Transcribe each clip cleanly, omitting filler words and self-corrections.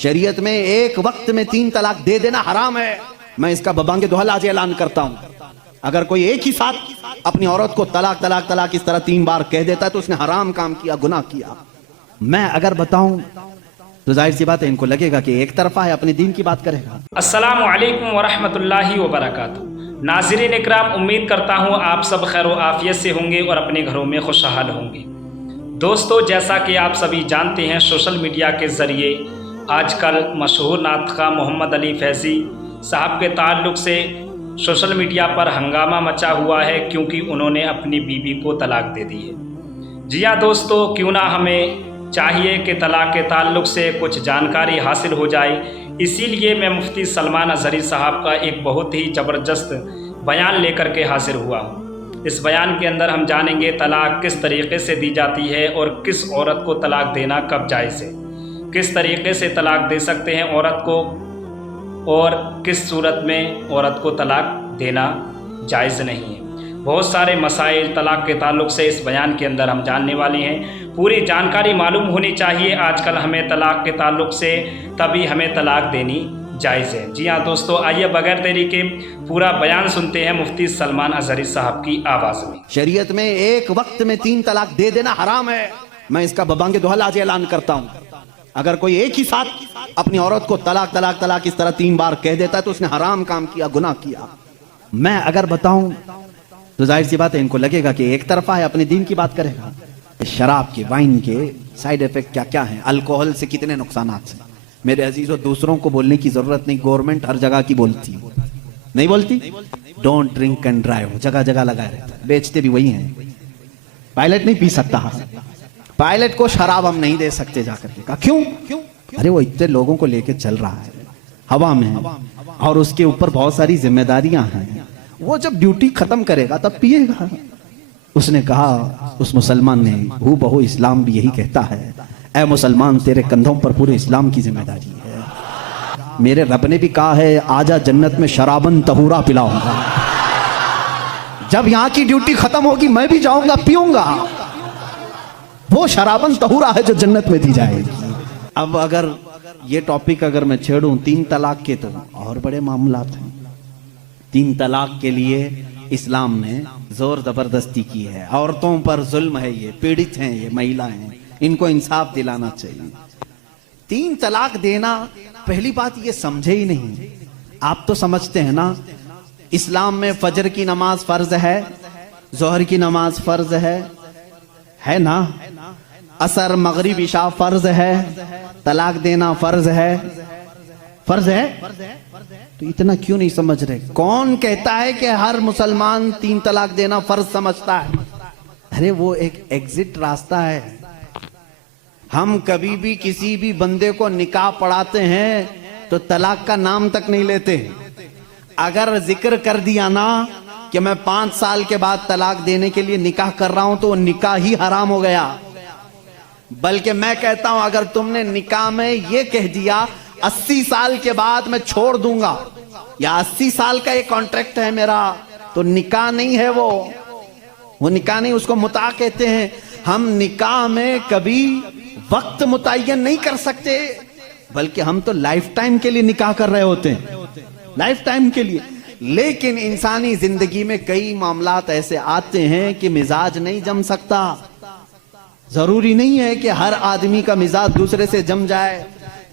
शरीयत में एक वक्त में 3 तलाक दे देना हराम है। मैं इसका बबांगे दोहल आज ऐलान करता हूं। अगर कोई एक ही साथ अपनी औरत को तलाक तलाक तलाक इस तरह 3 बार कह देता है तो उसने हराम काम किया, गुनाह किया। मैं अगर बताऊं तो जाहिर सी बात है इनको लगेगा कि एक तरफा है, अपने दीन की बात करेगा। अस्सलामु अलैकुम वरहमतुल्लाहि वबरकातुहू। नाज़रीन इकराम, उम्मीद करता हूँ आप सब खैर व आफियत से होंगे और अपने घरों में खुशहाल होंगे। दोस्तों, जैसा कि आप सभी जानते हैं, सोशल मीडिया के ज़रिए आजकल मशहूर नातख़ा मोहम्मद अली फैज़ी साहब के ताल्लुक़ से सोशल मीडिया पर हंगामा मचा हुआ है क्योंकि उन्होंने अपनी बीवी को तलाक दे दी है। जी हाँ दोस्तों, क्यों ना हमें चाहिए कि तलाक के ताल्लुक़ से कुछ जानकारी हासिल हो जाए। इसीलिए मैं मुफ्ती सलमान अज़हरी साहब का एक बहुत ही ज़बरदस्त बयान लेकर के हाजिर हुआ हूँ। इस बयान के अंदर हम जानेंगे तलाक किस तरीक़े से दी जाती है और किस औरत को तलाक देना कब जायज़ है, किस तरीक़े से तलाक दे सकते हैं औरत को और किस सूरत में औरत को तलाक देना जायज़ नहीं है। बहुत सारे मसाइल तलाक के ताल्लुक़ से इस बयान के अंदर हम जानने वाले हैं। पूरी जानकारी मालूम होनी चाहिए आजकल हमें तलाक के ताल्लुक़ से, तभी हमें तलाक देनी जायज़ है। जी हाँ दोस्तों, आइए बगैर देरी के पूरा बयान सुनते हैं मुफ्ती सलमान अज़हरी साहब की आवाज़ में। शरीयत में एक वक्त में 3 तलाक दे देना हराम है। मैं इसका बबांगे दोहल आज ऐलान करता हूं। अगर कोई एक ही साथ अपनी औरत को तलाक तलाक तलाक इस तरह 3 बार कह देता है तो उसने हराम काम किया, गुनाह किया। मैं अगर बताऊं तो जाहिर सी बात है इनको लगेगा कि एक तरफा है, अपने दीन की बात करेगा। शराब के, वाइन के साइड इफेक्ट क्या क्या हैं, अल्कोहल से कितने नुकसान हैं। मेरे अजीजों, दूसरों को बोलने की जरूरत नहीं, गवर्नमेंट हर जगह की बोलती नहीं बोलती। डोंट ड्रिंक एंड ड्राइव जगह जगह लगाए रहता है, बेचते भी वही हैं। पायलट नहीं पी सकता, पायलट को शराब हम नहीं दे सकते जाकर के। कहा क्यों? अरे वो इतने लोगों को लेके चल रहा है हवा में और उसके ऊपर बहुत सारी जिम्मेदारियां हैं। वो जब ड्यूटी खत्म करेगा तब पिएगा। उसने कहा, उस मुसलमान ने, हू बहु इस्लाम भी यही कहता है, ऐ मुसलमान तेरे कंधों पर पूरे इस्लाम की जिम्मेदारी है। मेरे रब ने भी कहा है, आजा जन्नत में शराबन तहूरा पिलाऊंगा। जब यहाँ की ड्यूटी खत्म होगी मैं भी जाऊंगा, पीऊंगा। वो शराबन तहूरा है जो जन्नत में दी जाएगी। अब अगर ये टॉपिक अगर मैं छेड़ूं 3 तलाक के, तो और बड़े मामलात हैं। 3 तलाक के लिए इस्लाम ने जोर जबरदस्ती की है। औरतों पर जुल्म है, ये पीड़ित हैं, ये महिलाएं हैं, इनको इंसाफ दिलाना चाहिए। 3 तलाक देना, पहली बात ये समझे ही नहीं। आप तो समझते हैं ना, इस्लाम में फजर की नमाज फर्ज है, जोहर की नमाज फर्ज है ना, असर मगरिब इशा फर्ज है, तलाक देना फर्ज है। फर्ज है तो इतना क्यों नहीं समझ रहे? कौन कहता है कि हर मुसलमान 3 तलाक देना फर्ज समझता है? अरे वो एक एग्जिट रास्ता है। हम कभी भी किसी भी बंदे को निकाह पढ़ाते हैं तो तलाक का नाम तक नहीं लेते। अगर जिक्र कर दिया ना कि मैं 5 साल के बाद तलाक देने के लिए निकाह कर रहा हूं तो वो निकाह ही हराम हो गया। बल्कि मैं कहता हूं, अगर तुमने निकाह में ये कह दिया 80 साल के बाद मैं छोड़ दूंगा, या 80 साल का ये कॉन्ट्रैक्ट है मेरा, तो निकाह नहीं है वो निकाह नहीं, उसको मुता कहते हैं। हम निकाह में कभी वक्त मुतय्यन नहीं कर सकते, बल्कि हम तो लाइफ टाइम के लिए निकाह कर रहे होते हैं, लाइफ टाइम के लिए। लेकिन इंसानी जिंदगी में कई मामलात ऐसे आते हैं कि मिजाज नहीं जम सकता। जरूरी नहीं है कि हर आदमी का मिजाज दूसरे से जम जाए।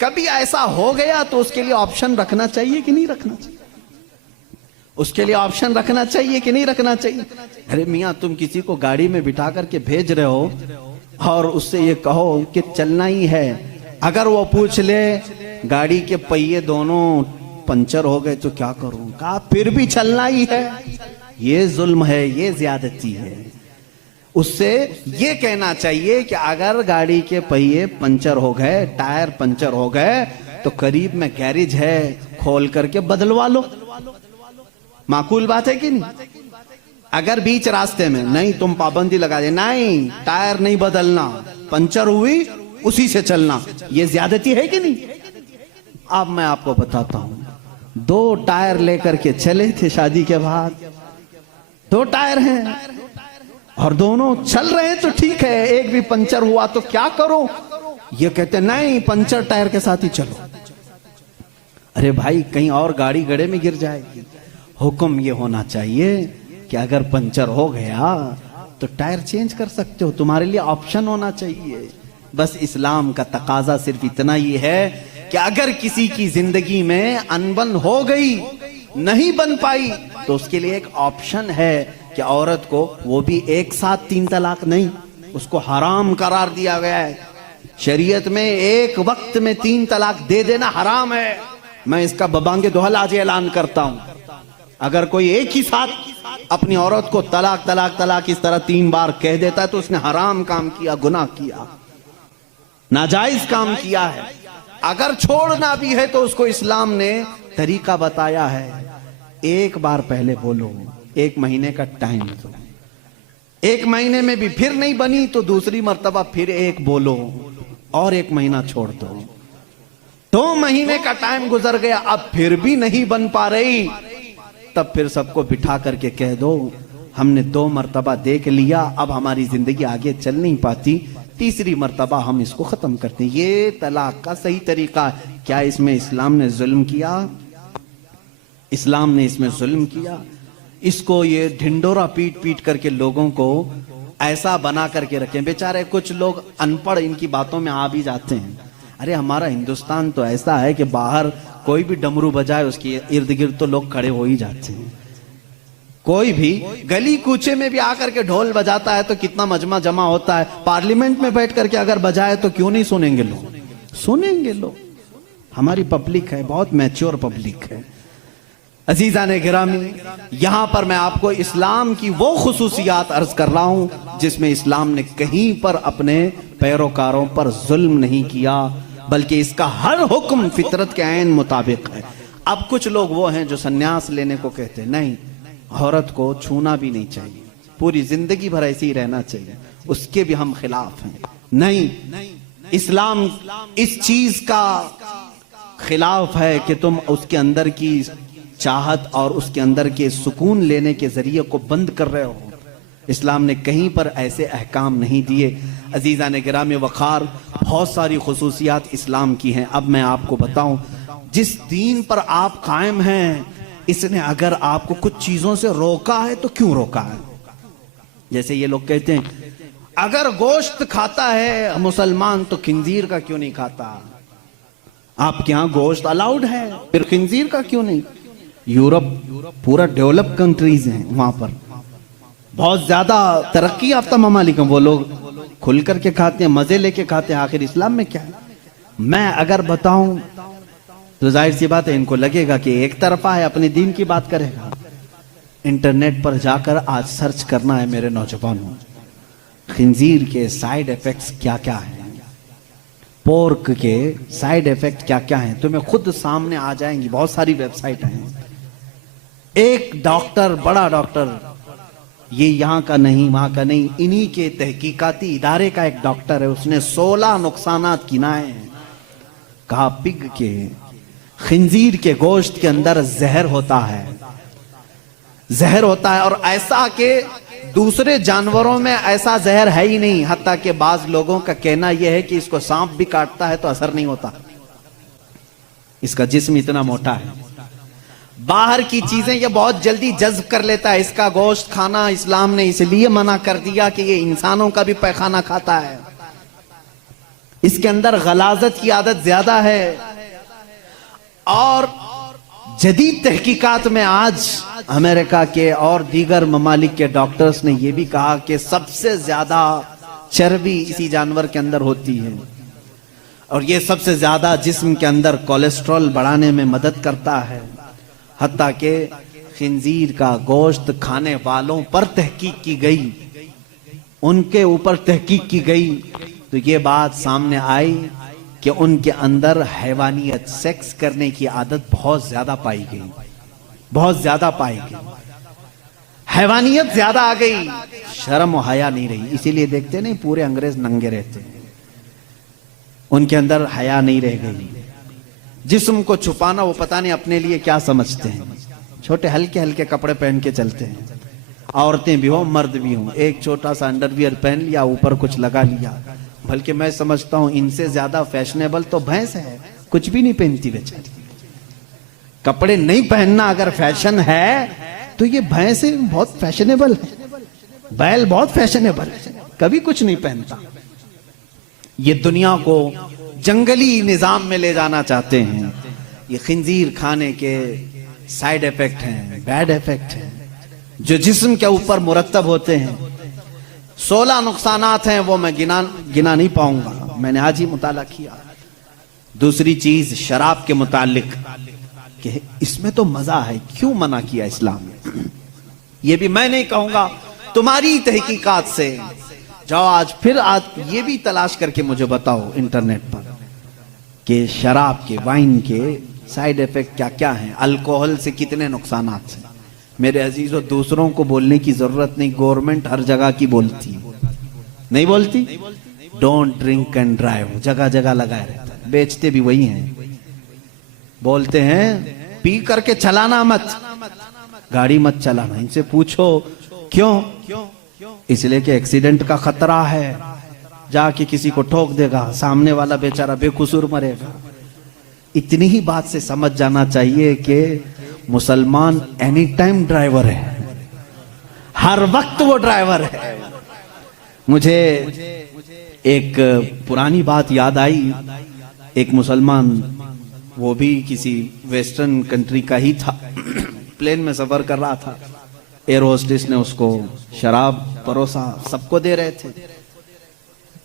कभी ऐसा हो गया तो उसके लिए ऑप्शन रखना चाहिए कि नहीं रखना चाहिए? उसके लिए ऑप्शन रखना चाहिए कि नहीं रखना चाहिए? अरे मियां, तुम किसी को गाड़ी में बिठा करके भेज रहे हो और उससे ये कहो कि चलना ही है, अगर वो पूछ ले गाड़ी के पहिए दोनों पंचर हो गए तो क्या करूं? कहा फिर भी चलना ही है। ये जुल्म है, ये ज्यादती है। उससे ये कहना चाहिए कि अगर गाड़ी के पहिए पंचर हो गए, टायर पंचर हो गए, तो करीब में गैरेज है, खोल करके बदलवा लो। माकूल बात है कि नहीं? अगर बीच रास्ते में नहीं, तुम पाबंदी लगा दे, नहीं टायर नहीं बदलना, पंचर हुई उसी से चलना, ये ज्यादती है कि नहीं? अब मैं आपको बताता हूं, 2 टायर लेकर के चले थे शादी के बाद, 2 टायर हैं और दोनों चल रहे हैं तो ठीक है, एक भी पंचर हुआ तो क्या करो? ये कहते नहीं, पंचर टायर के साथ ही चलो। अरे भाई कहीं और गाड़ी गड्ढे में गिर जाएगी। हुक्म ये होना चाहिए कि अगर पंचर हो गया तो टायर चेंज कर सकते हो, तुम्हारे लिए ऑप्शन होना चाहिए। बस इस्लाम का तकाजा सिर्फ इतना ही है कि अगर किसी की जिंदगी में अनबन हो गई, नहीं बन पाई, तो उसके लिए एक ऑप्शन है कि औरत को, वो भी एक साथ 3 तलाक नहीं, उसको हराम करार दिया गया है। शरीयत में एक वक्त में 3 तलाक दे देना हराम है। मैं इसका बबांगे दोहल आज ऐलान करता हूं। अगर कोई एक ही साथ अपनी औरत को तलाक तलाक तलाक इस तरह 3 बार कह देता है तो उसने हराम काम किया, गुनाह किया, नाजायज काम किया है। अगर छोड़ना भी है तो उसको इस्लाम ने तरीका बताया है। एक बार पहले बोलो, 1 महीने का टाइम दो, 1 महीने में भी फिर नहीं बनी तो दूसरी मर्तबा फिर एक बोलो और 1 महीना छोड़ दो। 2 महीने का टाइम गुजर गया, अब फिर भी नहीं बन पा रही, तब फिर सबको बिठा करके कह दो हमने 2 मर्तबा देख लिया, अब हमारी जिंदगी आगे चल नहीं पाती, तीसरी मर्तबा हम इसको खत्म करते हैं। ये तलाक का सही तरीका है। क्या इसमें इस्लाम ने जुल्म किया? इस्लाम ने इसमें जुल्म किया? इसको ये ढिंडोरा पीट पीट करके लोगों को ऐसा बना करके रखें। बेचारे कुछ लोग अनपढ़ इनकी बातों में आ भी जाते हैं। अरे हमारा हिंदुस्तान तो ऐसा है कि बाहर कोई भी डमरू बजाए उसके इर्द गिर्द तो लोग खड़े हो ही जाते हैं। कोई भी गली कूचे में भी आकर के ढोल बजाता है तो कितना मजमा जमा होता है। पार्लियामेंट में बैठ करके अगर बजाए तो क्यों नहीं सुनेंगे लोग? सुनेंगे लोग। हमारी पब्लिक है, बहुत मैच्योर पब्लिक है। अजीजान गिरामी, यहां पर मैं आपको इस्लाम की वो खुसूसियात अर्ज कर रहा हूं जिसमें इस्लाम ने कहीं पर अपने पैरोकारों पर जुल्म नहीं किया, बल्कि इसका हर हुक्म फितरत के ऐन मुताबिक है। अब कुछ लोग वो हैं जो सन्यास लेने को कहते हैं, नहीं, औरत को छूना भी नहीं चाहिए, पूरी जिंदगी भर ऐसे ही रहना चाहिए, उसके भी हम खिलाफ हैं। नहीं, इस्लाम इस चीज का खिलाफ है कि तुम उसके अंदर की चाहत और उसके अंदर के सुकून लेने के जरिए को बंद कर रहे हो। इस्लाम ने कहीं पर ऐसे अहकाम नहीं दिए। अजीज़ान गिराम वक़ार, बहुत सारी खुसूसियात इस्लाम की हैं। अब मैं आपको बताऊं, जिस दीन पर आप कायम हैं, इसने अगर आपको कुछ चीजों से रोका है तो क्यों रोका है? जैसे ये लोग कहते हैं अगर गोश्त खाता है मुसलमान तो खिंजीर का क्यों नहीं खाता? आपके यहां गोश्त अलाउड है, फिर खिंजीर का क्यों नहीं? यूरोप पूरा डेवलप कंट्रीज हैं, वहां पर बहुत ज्यादा तरक्की याफ्ता ममालिक हैं, वो लोग खुल करके खाते हैं, मजे लेके खाते हैं। आखिर इस्लाम में क्या है? मैं अगर बताऊं तो जाहिर सी बात है इनको लगेगा कि एक तरफा है, अपने दीन की बात करेगा। इंटरनेट पर जाकर आज सर्च करना है मेरे नौजवानों, खिंजीर के साइड इफेक्ट्स क्या क्या हैं, पोर्क के साइड इफेक्ट क्या क्या हैं, तुम्हें खुद सामने आ जाएंगी। बहुत सारी वेबसाइट हैं। एक डॉक्टर, बड़ा डॉक्टर, ये यहाँ का नहीं वहां का नहीं, इन्हीं के तहकीकाती इदारे का एक डॉक्टर है, उसने 16 नुकसानात गिनाए हैं। कहा पिग के, खिंजीर के गोश्त के अंदर जहर होता है, जहर होता है, और ऐसा कि दूसरे जानवरों में ऐसा जहर है ही नहीं। हत्ता कि बाज लोगों का कहना यह है कि इसको सांप भी काटता है तो असर नहीं होता, इसका जिस्म इतना मोटा है। बाहर की चीजें ये बहुत जल्दी जज्ब कर लेता है। इसका गोश्त खाना इस्लाम ने इसलिए मना कर दिया कि ये इंसानों का भी पैखाना खाता है, इसके अंदर गलाजत की आदत ज्यादा है। और जदीद तहकीकात में आज अमेरिका के और दीगर ममालिक के डॉक्टर्स ने यह भी कहा कि सबसे ज्यादा चर्बी इसी जानवर के अंदर होती है, और यह सबसे ज्यादा जिस्म के अंदर कोलेस्ट्रॉल बढ़ाने में मदद करता है। हत्ता कि खिंजीर का गोश्त खाने वालों पर तहकीक की गई, उनके ऊपर तहकीक की गई, तो ये बात सामने आई कि उनके अंदर हैवानियत, सेक्स करने की आदत बहुत ज्यादा पाई गई, बहुत ज्यादा पाई गई, हैवानियत ज्यादा आ गई, शर्म और हया नहीं रही। इसीलिए देखते नहीं पूरे अंग्रेज नंगे रहते हैं, उनके अंदर हया नहीं रह गई। जिस्म को छुपाना वो पता नहीं अपने लिए क्या समझते हैं, छोटे हल्के हल्के कपड़े पहन के चलते हैं, औरतें भी हो मर्द भी हो, एक छोटा सा अंडरवियर पहन लिया, ऊपर कुछ लगा लिया। बल्कि मैं समझता हूं इनसे ज्यादा फैशनेबल तो भैंस है, कुछ भी नहीं पहनती बेचारी, कपड़े नहीं पहनना अगर फैशन है तो ये भैंसे बहुत फैशनेबल है, बैल बहुत फैशनेबल है, कभी कुछ नहीं पहनता। ये दुनिया को जंगली निजाम में ले जाना चाहते हैं। ये खिंजीर खाने के साइड इफेक्ट हैं, बैड इफेक्ट हैं, जो जिस्म के ऊपर मुरतब होते हैं। 16 नुकसानात हैं, वो मैं गिना नहीं पाऊंगा, मैंने आज ही मुताला किया। दूसरी चीज शराब के मुतालिक कि इसमें तो मजा है, क्यों मना किया इस्लाम ने? ये भी मैं नहीं कहूंगा, तुम्हारी तहकीकात से जाओ आज ये भी तलाश करके मुझे बताओ इंटरनेट पर कि शराब के, वाइन के साइड इफेक्ट क्या क्या हैं, अल्कोहल से कितने नुकसानात हैं। मेरे अजीजों, दूसरों को बोलने की जरूरत नहीं, गवर्नमेंट हर जगह की बोलती, नहीं बोलती? डोंट ड्रिंक एंड ड्राइव जगह जगह लगाए रहता है, बेचते भी वही हैं। बोलते हैं पी करके चलाना मत, गाड़ी मत चलाना। इनसे पूछो क्यों? इसलिए कि एक्सीडेंट का खतरा है, जाके किसी को ठोक देगा, सामने वाला बेचारा बेकसूर मरेगा। इतनी ही बात से समझ जाना चाहिए कि मुसलमान एनी टाइम ड्राइवर है, हर वक्त वो ड्राइवर है। मुझे एक पुरानी बात याद आई। एक मुसलमान, वो भी किसी वेस्टर्न कंट्री का ही था, प्लेन में सफर कर रहा था। एयर होस्टेस ने उसको शराब परोसा, सबको दे रहे थे।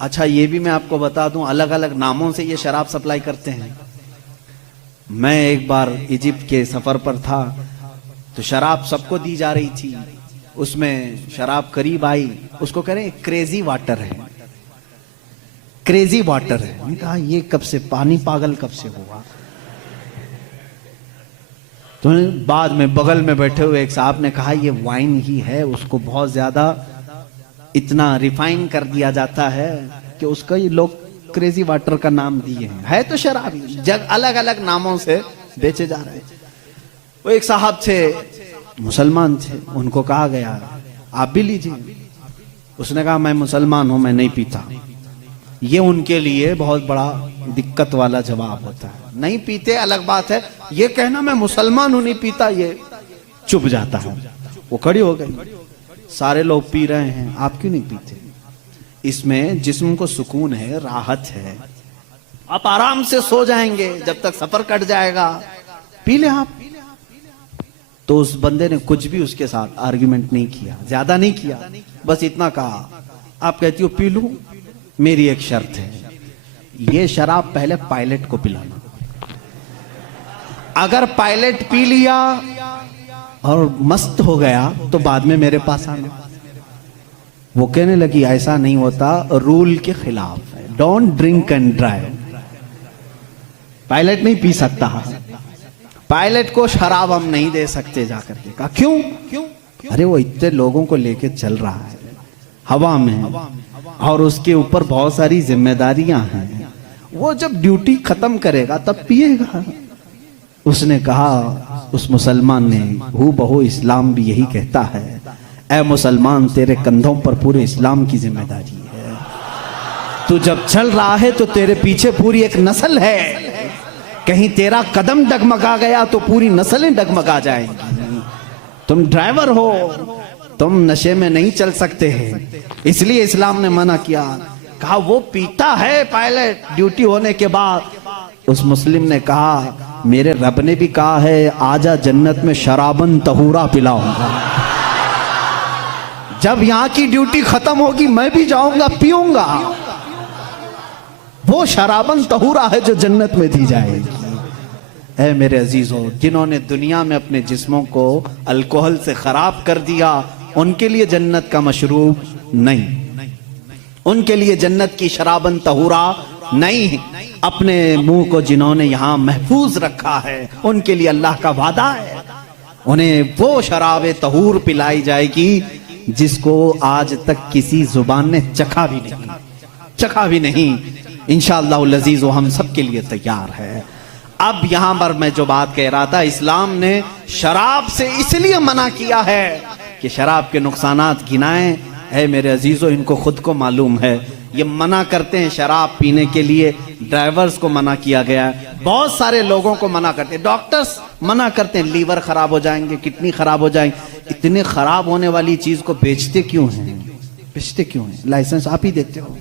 अच्छा, ये भी मैं आपको बता दूं, अलग अलग नामों से ये शराब सप्लाई करते हैं। मैं एक बार इजिप्ट के सफर पर था, तो शराब सबको दी जा रही थी। उसमें शराब करीब आई, उसको कह रहे हैं क्रेजी वाटर है, क्रेजी वाटर है। मैंने कहा ये कब से, पानी पागल कब से हुआ? तो बाद में बगल में बैठे हुए एक साहब ने कहा ये वाइन ही है, उसको बहुत ज्यादा इतना रिफाइन कर दिया जाता है कि उसका ये लोग क्रेजी वाटर का नाम दिए हैं। है तो शराब ही, जग अलग अलग नामों से बेचे जा रहे हैं। वो एक साहब थे, मुसलमान थे, उनको कहा गया आप भी लीजिए। उसने कहा मैं मुसलमान हूं, मैं नहीं पीता। ये उनके लिए बहुत बड़ा दिक्कत वाला जवाब होता है। नहीं पीते अलग बात है, ये कहना मैं मुसलमान हूं नहीं पीता, ये चुप जाता है। वो खड़ी हो गई, सारे लोग पी रहे हैं, आप क्यों नहीं पीते? इसमें जिस्म को सुकून है, राहत है, आप आराम से सो जाएंगे जब तक सफर कट जाएगा, पी ले आप। तो उस बंदे ने कुछ भी उसके साथ आर्ग्यूमेंट नहीं किया, ज्यादा नहीं किया, बस इतना कहा आप कहती हो पी लूं, मेरी एक शर्त है, ये शराब पहले पायलट को पिलाना। अगर पायलट पी लिया और मस्त हो गया तो बाद में मेरे पास आना। वो कहने लगी ऐसा नहीं होता, रूल के खिलाफ है, don't drink and drive. Pilot नहीं पी सकता, पायलट को शराब हम नहीं दे सकते। जाकर के कहा क्यों? अरे वो इतने लोगों को लेके चल रहा है हवा में, और उसके ऊपर बहुत सारी जिम्मेदारियां हैं, वो जब ड्यूटी खत्म करेगा तब पिएगा। उसने कहा, उस मुसलमान ने, हू बहू इस्लाम भी यही कहता है, ऐ मुसलमान तेरे कंधों पर पूरे इस्लाम की जिम्मेदारी है। तू जब चल रहा है तो तेरे पीछे पूरी एक नस्ल है, कहीं तेरा कदम डगमगा गया तो पूरी नस्लें डगमगा जाएंगी। तुम ड्राइवर हो, तुम नशे में नहीं चल सकते हैं, इसलिए इस्लाम ने मना किया। कहा वो पीता है पायलट ड्यूटी होने के बाद। उस मुस्लिम ने कहा मेरे रब ने भी कहा है आजा जन्नत में शराबन तहूरा पिलाऊंगा। जब यहां की ड्यूटी खत्म होगी मैं भी जाऊंगा, पीऊंगा। वो शराबन तहूरा है जो जन्नत में दी जाएगी। ऐ मेरे अजीजों, जिन्होंने दुनिया में अपने जिस्मों को अल्कोहल से खराब कर दिया, उनके लिए जन्नत का मशरूब नहीं, उनके लिए जन्नत की शराबन तहूरा नहीं। अपने मुंह को जिन्होंने यहां महफूज रखा है, उनके लिए अल्लाह का वादा है, उन्हें वो शराब तहूर पिलाई जाएगी जिसको आज तक किसी जुबान ने चखा भी नहीं। इंशाअल्लाह लजीज वो हम सब के लिए तैयार है। अब यहां पर मैं जो बात कह रहा था, इस्लाम ने शराब से इसलिए मना किया है कि शराब के नुकसानात गिनाएं। है मेरे अजीजों, इनको खुद को मालूम है, ये मना करते हैं शराब पीने के लिए, ड्राइवर्स को मना किया गया है। बहुत सारे लोगों को मना करते हैं, डॉक्टर्स मना करते हैं, लीवर खराब हो जाएंगे, किडनी खराब हो जाएंगे। इतने खराब होने वाली चीज को बेचते क्यों हैं? बेचते क्यों हैं? लाइसेंस आप ही देते हो,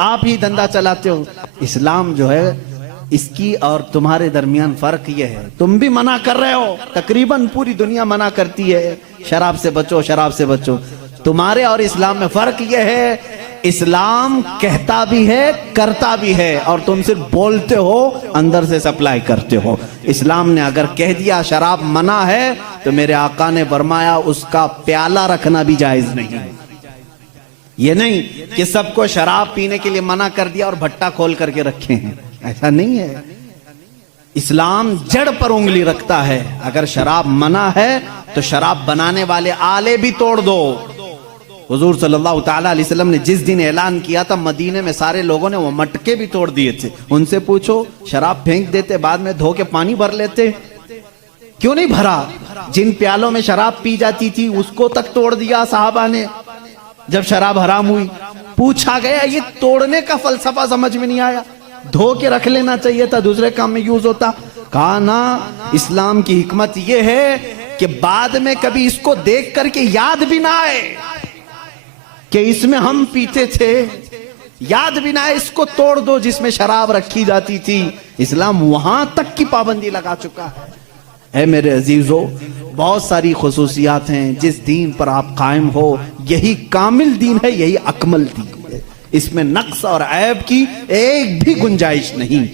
आप ही धंधा चलाते हो। इस्लाम जो है इसकी और तुम्हारे दरमियान फर्क यह है, तुम भी मना कर रहे हो, तकरीबन पूरी दुनिया मना करती है शराब से बचो, शराब से बचो। तुम्हारे और इस्लाम में फर्क यह है, इस्लाम कहता भी है करता भी है, और तुम सिर्फ बोलते हो, अंदर से सप्लाई करते हो। इस्लाम ने अगर कह दिया शराब मना है तो मेरे आका ने फरमाया उसका प्याला रखना भी जायज नहीं है। ये नहीं कि सबको शराब पीने के लिए मना कर दिया और भट्टा खोल करके रखे हैं, ऐसा नहीं है। इस्लाम जड़ पर उंगली रखता है। अगर शराब मना है तो शराब बनाने वाले आले भी तोड़ दो। हुजूर सल्लल्लाहु ताला अलैहि वसल्लम ने जिस दिन ऐलान किया था, मदीने में सारे लोगों ने वो मटके भी तोड़ दिए थे। उनसे पूछो, शराब फेंक देते, बाद में धो के पानी भर लेते, क्यों नहीं भरा? जिन प्यालों में शराब पी जाती थी उसको तक तोड़ दिया साहबा ने जब शराब हराम हुई। पूछा गया, ये तोड़ने का फलसफा समझ में नहीं आया, धो के रख लेना चाहिए था, दूसरे काम में यूज होता। कहा ना, इस्लाम की हिकमत यह है कि बाद में कभी इसको देख करके याद भी ना आए कि इसमें हम पीते थे, याद भी ना आए, इसको तोड़ दो जिसमें शराब रखी जाती थी। इस्लाम वहां तक की पाबंदी लगा चुका है मेरे अजीजों। बहुत सारी खुसूसियात हैं, जिस दीन पर आप कायम हो यही कामिल दीन है, यही अकमल दीन है। इसमें नक्स और ऐब की एक भी गुंजाइश नहीं।